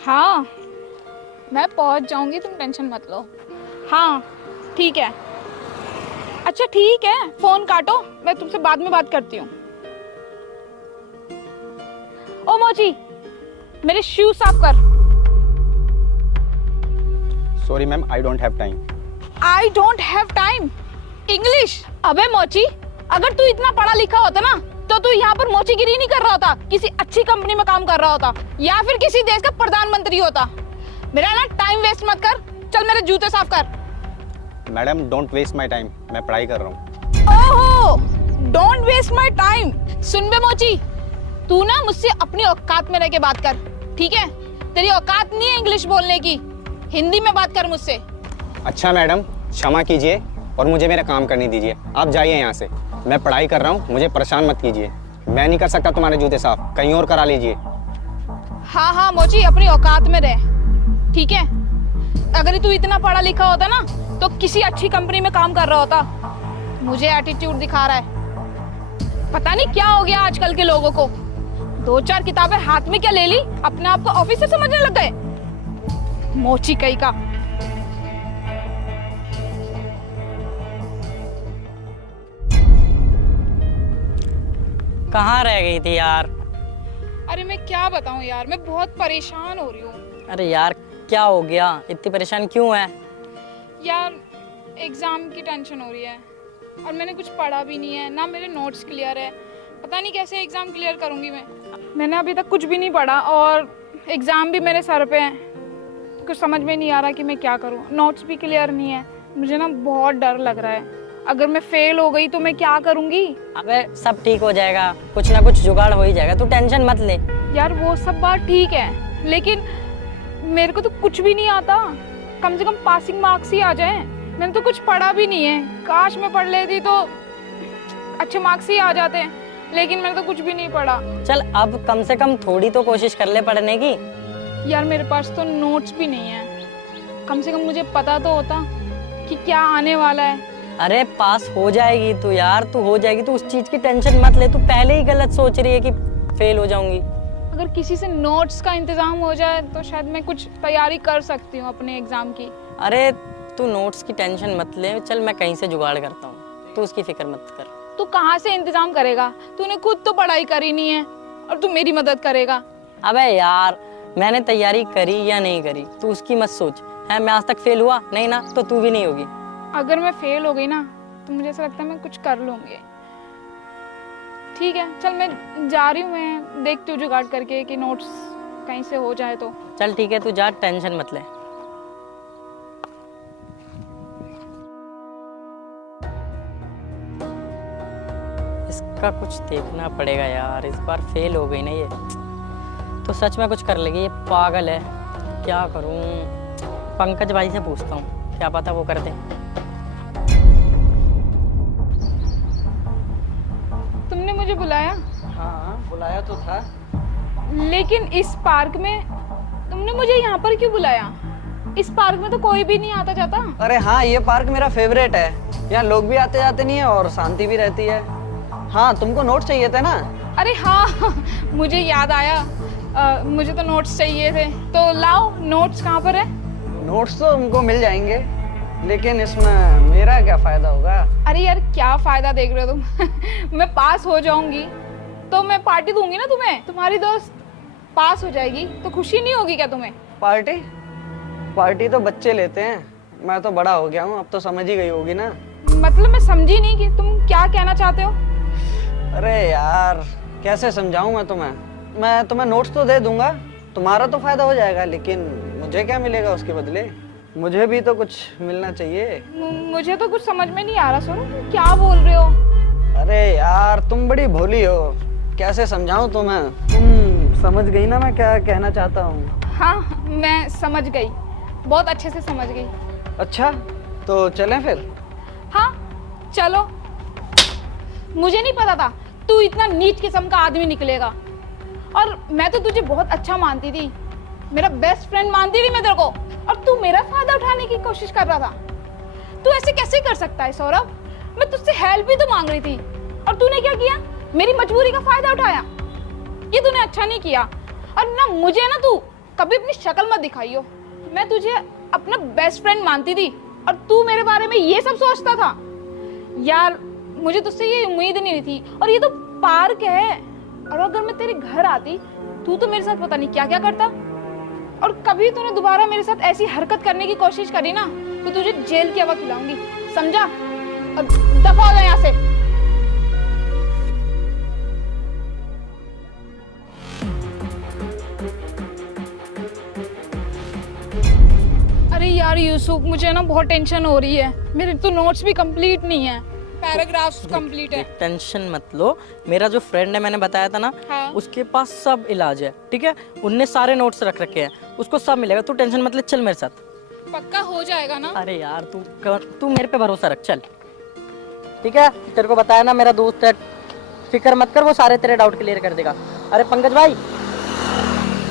हाँ, मैं पहुंच जाऊंगी, तुम टेंशन मत लो। हाँ ठीक है। अच्छा ठीक है, फोन काटो, मैं तुमसे बाद में बात करती हूँ। ओ मोची, मेरे शूज साफ कर। Sorry ma'am, I don't have time. I don't have time English? अबे मोची, अगर तू इतना पढ़ा लिखा होता ना तो तू यहाँ पर मोचीगिरी नहीं कर रहा होता, किसी अच्छी कंपनी में काम कर रहा होता या फिर किसी देश का प्रधानमंत्री होता। मेरा ना टाइम वेस्ट मत कर, चल मेरे जूते साफ कर। Madam don't waste my time, मैं पढ़ाई कर रहा हूँ। ओहो, डोंट वेस्ट माय टाइम। सुन बे मोची, तू ना मुझसे अपनी औकात में रह के बात कर, ठीक है? तेरी औकात नहीं है इंग्लिश बोलने की, हिंदी में बात कर मुझसे। अच्छा मैडम, क्षमा कीजिए और मुझे मेरा काम करने दीजिए। आप जाइए यहाँ से, मैं पढ़ाई कर रहा हूँ, मुझे परेशान मत कीजिए। मैं नहीं कर सकता तुम्हारे जूते साफ, कहीं और करा लीजिए। हाँ हाँ मोची, अपनी औकात में रह, ठीक है? अगर तू इतना पढ़ा लिखा होता ना तो किसी अच्छी कंपनी में काम कर रहा होता। मुझे एटीट्यूड दिखा रहा है, पता नहीं क्या हो गया आजकल के लोगों को। 2-4 किताबें हाथ में क्या ले ली, अपने आप को ऑफिसर समझने लग गए। मोची कहीं का। कहाँ रह गई थी यार? अरे मैं क्या बताऊं यार, मैं बहुत परेशान हो रही हूँ। अरे यार क्या हो गया, इतनी परेशान क्यों है? यार एग्जाम की टेंशन हो रही है और मैंने कुछ पढ़ा भी नहीं है, ना मेरे नोट्स क्लियर है। पता नहीं कैसे एग्जाम क्लियर करूंगी मैंने अभी तक कुछ भी नहीं पढ़ा और एग्जाम भी मेरे सर पे है। कुछ समझ में नहीं आ रहा कि मैं क्या करूं, नोट्स भी क्लियर नहीं है। मुझे ना बहुत डर लग रहा है, अगर मैं फेल हो गई तो मैं क्या करूंगी? अबे सब ठीक हो जाएगा, कुछ ना कुछ जुगाड़ हो ही जाएगा, तू टेंशन मत ले। यार वो सब बात ठीक है, लेकिन मेरे को तो कुछ भी नहीं आता। कम से कम पासिंग मार्क्स ही आ जाए। मैंने तो कुछ पढ़ा भी नहीं है, काश मैं पढ़ लेती तो अच्छे मार्क्स ही आ जाते हैं, लेकिन मैंने तो कुछ भी नहीं पढ़ा। चल अब कम से कम थोड़ी तो कोशिश कर ले पढ़ने की। यार मेरे पास तो नोट्स भी नहीं है, कम से कम मुझे पता तो होता कि क्या आने वाला है। अरे पास हो जाएगी तू यार, तू हो जाएगी, तू उस चीज की टेंशन मत ले। तू पहले ही गलत सोच रही है कि फेल हो जाऊंगी। अगर किसी से नोट्स का इंतजाम हो जाए तो शायद मैं कुछ तैयारी कर सकती हूँ अपने एग्जाम की। अरे तू नोट्स की टेंशन मत ले, चल मैं कहीं से जुगाड़ करता हूँ, तू उसकी फिक्र मत कर। तू कहाँ से इंतजाम करेगा? तूने खुद तो पढ़ाई करी नहीं है और तू मेरी मदद करेगा? अबे यार मैंने तैयारी करी या नहीं करी तू उसकी मत सोच। है मैं आज तक फेल हुआ नहीं ना, तो तू भी नहीं होगी। अगर मैं फेल हो गई ना तो मुझे ऐसा लगता है मैं कुछ कर लूंगी। ठीक है चल, मैं जा रही हूँ, मैं देखती हूँ जुगाड़ करके कि नोट्स कहीं से हो जाए तो। चल ठीक है, तू जा, टेंशन मत ले। इसका कुछ देखना पड़ेगा यार, इस बार फेल हो गई ना ये तो सच में कुछ कर लेगी। ये पागल है, क्या करूं? पंकज भाई से पूछता हूँ, क्या पता वो कर दे। तुमने मुझे बुलाया? हाँ बुलाया तो था। लेकिन इस पार्क में तुमने मुझे यहाँ पर क्यों बुलाया? इस पार्क में तो कोई भी नहीं आता जाता। अरे हाँ, ये पार्क मेरा फेवरेट है, यहाँ लोग भी आते जाते नहीं है और शांति भी रहती है। हाँ तुमको नोट्स चाहिए थे ना? अरे हाँ मुझे याद आया, मुझे तो नोट्स चाहिए थे, तो लाओ। नोट्स कहाँ पर है? नोट्स तो तुमको मिल जाएंगे, लेकिन इसमें मेरा क्या फायदा होगा? अरे यार क्या फायदा देख रहे हो तुम? मैं पास हो जाऊंगी तो मैं पार्टी दूंगी ना तुम्हें। तुम्हारी दोस्त पास हो जाएगी तो खुशी नहीं होगी क्या तुम्हें? पार्टी? पार्टी तो बच्चे लेते हैं, मैं तो बड़ा हो गया हूँ, अब तो समझ ही गई होगी ना। मतलब मैं समझी नहीं कि तुम क्या कहना चाहते हो। अरे यार कैसे समझाऊं मैं तुम्हें? मैं तुम्हें नोट्स तो दे दूंगा, तुम्हारा तो फायदा हो जाएगा, लेकिन मुझे क्या मिलेगा उसके बदले? मुझे भी तो कुछ मिलना चाहिए। मुझे तो कुछ समझ में नहीं आ रहा सोनू, तुम क्या बोल रहे हो? अरे यार तुम बड़ी भोली हो, कैसे समझाऊं तुम्हें? तुम समझ गई ना मैं क्या कहना चाहता हूँ? हाँ मैं समझ गई, बहुत अच्छे से समझ गई। अच्छा तो चलें फिर? हाँ चलो। मुझे नहीं पता था तू इतना नीच किस्म का आदमी निकलेगा, और मैं तो तुझे बहुत अच्छा मानती थी, मेरा बेस्ट फ्रेंड मानती थी मैं तेरे को, और तू मेरा फायदा उठाने की कोशिश कर रहा था। तू ऐसे कैसे कर सकता है सौरभ? मैं तुझसे हेल्प भी तो मांग रही थी और तूने क्या किया? मेरी मजबूरी का फायदा उठाया। ये तूने अच्छा नहीं किया, और ना मुझे ना तू कभी अपनी शक्ल मत दिखाइयो। मैं तुझे अपना बेस्ट फ्रेंड मानती थी और तू मेरे बारे में ये सब सोचता था। यार मुझे तुझसे ये उम्मीद नहीं थी। और ये तो पार्क है, और अगर मैं तेरे घर आती तू तो मेरे साथ पता नहीं क्या क्या करता। और कभी तूने दोबारा मेरे साथ ऐसी हरकत करने की कोशिश करी ना तो तुझे जेल की हवा खिलाऊंगी, समझा? और दफा हो जा यहाँ से। अरे यार यूसुफ, मुझे ना बहुत टेंशन हो रही है। मेरे तो नोट्स भी कंप्लीट नहीं है, पैराग्राफ्स कंप्लीट है। टेंशन मत लो, मेरा जो फ्रेंड है मैंने बताया था ना, हाँ। उसके पास सब इलाज है, ठीक है? उनने सारे नोट्स रख रखे हैं, उसको सब मिलेगा। तू टेंशन मत ले, चल मेरे साथ। पक्का हो जाएगा ना? अरे यार तू मेरे पे भरोसा रख, चल। ठीक है, तेरे को बताया ना मेरा दोस्त है, फिक्र मत कर, वो सारे तेरे डाउट क्लियर कर देगा। अरे पंकज भाई,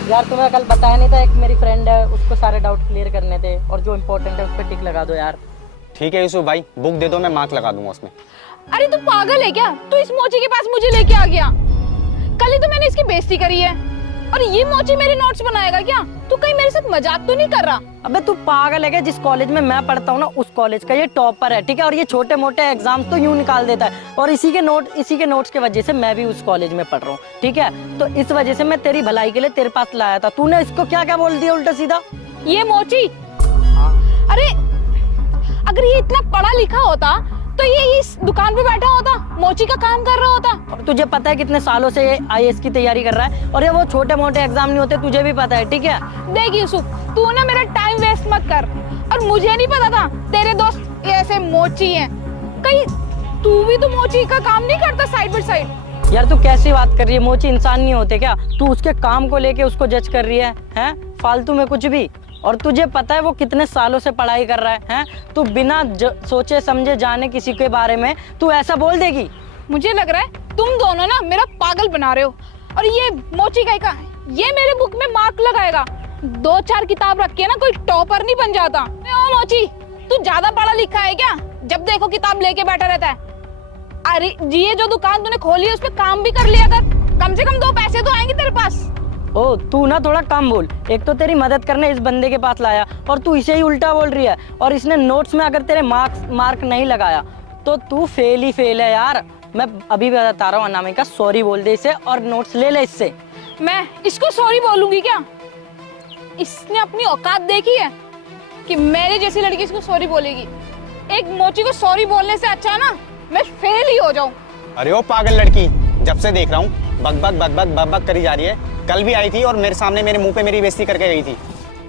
यार तुम्हें कल बताया नहीं था, एक मेरी फ्रेंड है, उसको सारे डाउट क्लियर करने थे, और जो इम्पोर्टेंट है उस पर टिक लगा दो यार। ठीक है यूसुफ भाई, बुक दे दो, मैं मार्क लगा दूंगा उसमें। अरे तू पागल है क्या? तू इस मोची के पास मुझे लेके आ गया। कल ही तो मैंने इसकी बेइज्जती करी है, और ये मोची मेरे नोट्स बनाएगा क्या? तू कहीं मेरे साथ मजाक तो नहीं कर रहा? अबे तू पागल है क्या? जिस कॉलेज में मैं पढ़ता हूँ ना, उस कॉलेज का ये टॉपर है, ठीक है? और ये छोटे मोटे एग्जाम्स तो यूं निकाल देता है, और इसी के नोट्स की वजह से मैं भी उस कॉलेज में पढ़ रहा हूँ, ठीक है? तो इस वजह से मैं तेरी भलाई के लिए तेरे पास लाया था। तूने इसको क्या क्या बोल दिया उल्टा सीधा? ये मोची, अरे अगर ये इतना पढ़ा लिखा होता तो ये इस दुकान पे बैठा होता, मोची का काम कर रहा होता। और तुझे पता है कितने सालों से ये IAS की तैयारी कर रहा है, और ये वो छोटे मोटे एग्जाम नहीं होते, तुझे भी पता है, ठीक है? देख यूसुफ, तू ना मेरा टाइम वेस्ट मत कर। और मुझे नहीं पता था तेरे दोस्त ये ऐसे मोची हैं। कहीं तू भी तो मोची का काम नहीं करता साइड बाय साइड? यार तू कैसी बात कर रही है? मोची इंसान नहीं होते क्या? तू उसके काम को लेके उसको जज कर रही है, हैं? फालतू में कुछ भी। और तुझे पता है वो कितने सालों से पढ़ाई कर रहा है, हैं? तू बिना सोचे समझे जाने किसी के बारे में तू ऐसा बोल देगी? मुझे लग रहा है तुम दोनों ना मेरा पागल बना रहे हो। और ये मोची का ये मेरे बुक में मार्क लगाएगा। 2-4 किताब रख के ना कोई टॉपर नहीं बन जाता। ओ मोची, तू ज्यादा पढ़ा लिखा है क्या? जब देखो किताब लेके बैठा रहता है। अरे ये जो दुकान तूने खोली है उस पे काम भी कर लिया कर, कम से कम 2 पैसे तो आएंगे तेरे पास। ओ तू ना थोड़ा कम बोल। एक तो तेरी मदद करने इस बंदे के पास लाया, और तू इसे ही उल्टा बोल रही है। और इसने नोट्स में अगर तेरे मार्क नहीं लगाया तो तू फेल ही फेल है यार। मैं अभी बता रहा हूँ अनामिका, सॉरी बोल दे इसे और नोट्स ले ले इससे। मैं इसको सॉरी बोलूंगी क्या? इसने अपनी औकात देखी है कि मेरे जैसी लड़की इसको सॉरी बोलेगी? एक मोची को सॉरी बोलने से अच्छा ना मैं फेल ही हो जाऊं। अरे ओ पागल लड़की, जब से देख रहा हूँ बक बक करी जा रही है। कल भी आई थी और मेरे सामने मेरे मुंह पे मेरी बेइज्जती करके गई थी,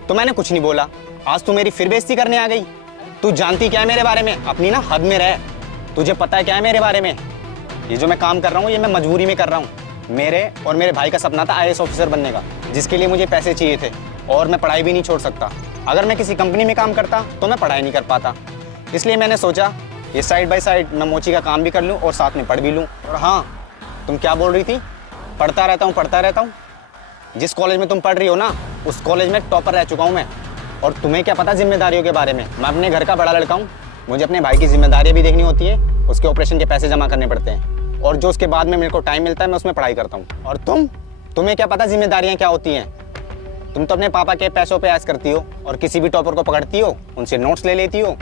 तो मैंने कुछ नहीं बोला। आज तू मेरी फिर बेइज्जती करने आ गई। तू जानती क्या है मेरे बारे में? अपनी ना हद में रह। तुझे पता है क्या है मेरे बारे में? ये जो मैं काम कर रहा हूँ ये मैं मजबूरी में कर रहा हूँ। मेरे और मेरे भाई का सपना था IAS ऑफिसर बनने का, जिसके लिए मुझे पैसे चाहिए थे, और मैं पढ़ाई भी नहीं छोड़ सकता। अगर मैं किसी कंपनी में काम करता तो मैं पढ़ाई नहीं कर पाता। इसलिए मैंने सोचा ये साइड बाय साइड मैं मोची का काम भी कर लूँ और साथ में पढ़ भी लूँ। और हाँ, तुम क्या बोल रही थी? पढ़ता रहता हूँ। जिस कॉलेज में तुम पढ़ रही हो ना, उस कॉलेज में टॉपर रह चुका हूँ मैं। और तुम्हें क्या पता जिम्मेदारियों के बारे में? मैं अपने घर का बड़ा लड़का हूँ, मुझे अपने भाई की जिम्मेदारियाँ भी देखनी होती है, उसके ऑपरेशन के पैसे जमा करने पड़ते हैं, और जो उसके बाद में मेरे को टाइम मिलता है मैं उसमें पढ़ाई करता हूँ। और तुम्हें क्या पता जिम्मेदारियाँ क्या होती हैं? तुम तो अपने पापा के पैसों पे ऐश करती हो, और किसी भी टॉपर को पकड़ती हो, उनसे नोट्स ले लेती हो,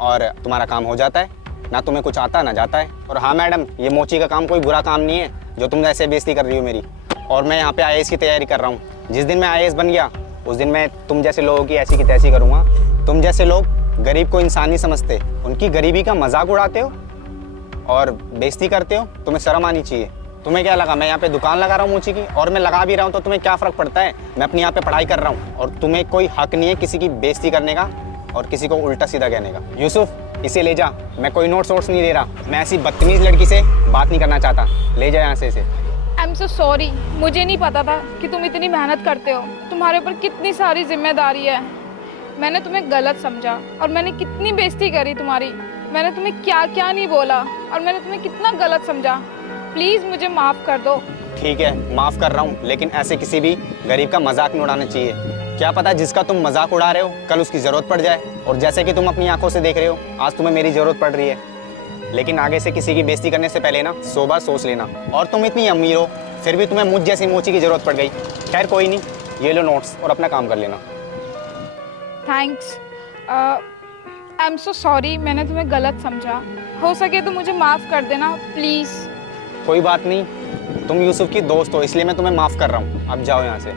और तुम्हारा काम हो जाता है। ना तुम्हें कुछ आता ना जाता है। और हाँ मैडम, ये मोची का काम कोई बुरा काम नहीं है जो तुम ऐसे बेइज्जती कर रही हो मेरी। और मैं यहाँ पे IAS की तैयारी कर रहा हूँ। जिस दिन मैं IAS बन गया उस दिन मैं तुम जैसे लोगों की ऐसी की तैसी करूँगा। तुम जैसे लोग गरीब को इंसान नहीं समझते, उनकी गरीबी का मजाक उड़ाते हो और बेइज्जती करते हो। तुम्हें शर्म आनी चाहिए। तुम्हें क्या लगा मैं यहाँ पे दुकान लगा रहा हूँ मोची की? और मैं लगा भी रहा हूँ तो तुम्हें क्या फ़र्क पड़ता है? मैं अपनी यहाँ पे पढ़ाई कर रहा हूँ, और तुम्हें कोई हक नहीं है किसी की बेइज्जती करने का और किसी को उल्टा सीधा कहने का। यूसुफ, इसे ले जा। मैं कोई नोट्स नहीं दे रहा। मैं ऐसी बदतमीज लड़की से बात नहीं करना चाहता। ले जा यहाँ से इसे। आई एम सो सॉरी, मुझे नहीं पता था कि तुम इतनी मेहनत करते हो, तुम्हारे ऊपर कितनी सारी जिम्मेदारी है। मैंने तुम्हें गलत समझा और मैंने कितनी बेइज्जती करी तुम्हारी। मैंने तुम्हें क्या क्या नहीं बोला और मैंने तुम्हें कितना गलत समझा। प्लीज़ मुझे माफ़ कर दो। ठीक है, माफ़ कर रहा हूँ, लेकिन ऐसे किसी भी गरीब का मजाक नहीं उड़ाना चाहिए। क्या पता जिसका तुम मजाक उड़ा रहे हो कल उसकी ज़रूरत पड़ जाए। और जैसे कि तुम अपनी आंखों से देख रहे हो, आज तुम्हें मेरी ज़रूरत पड़ रही है। लेकिन आगे से किसी की बेइज्जती करने से पहले ना 100 बार सोच लेना। और तुम इतनी अमीर हो फिर भी तुम्हें मुझ जैसी मोची की ज़रूरत पड़ गई। खैर कोई नहीं, ये लो नोट्स और अपना काम कर लेना। Thanks. I am so sorry, मैंने तुम्हें गलत समझा। हो सके तो मुझे माफ़ कर देना प्लीज़। कोई बात नहीं, तुम यूसुफ की दोस्त हो इसलिए मैं तुम्हें माफ़ कर रहा हूँ। अब जाओ यहाँ से।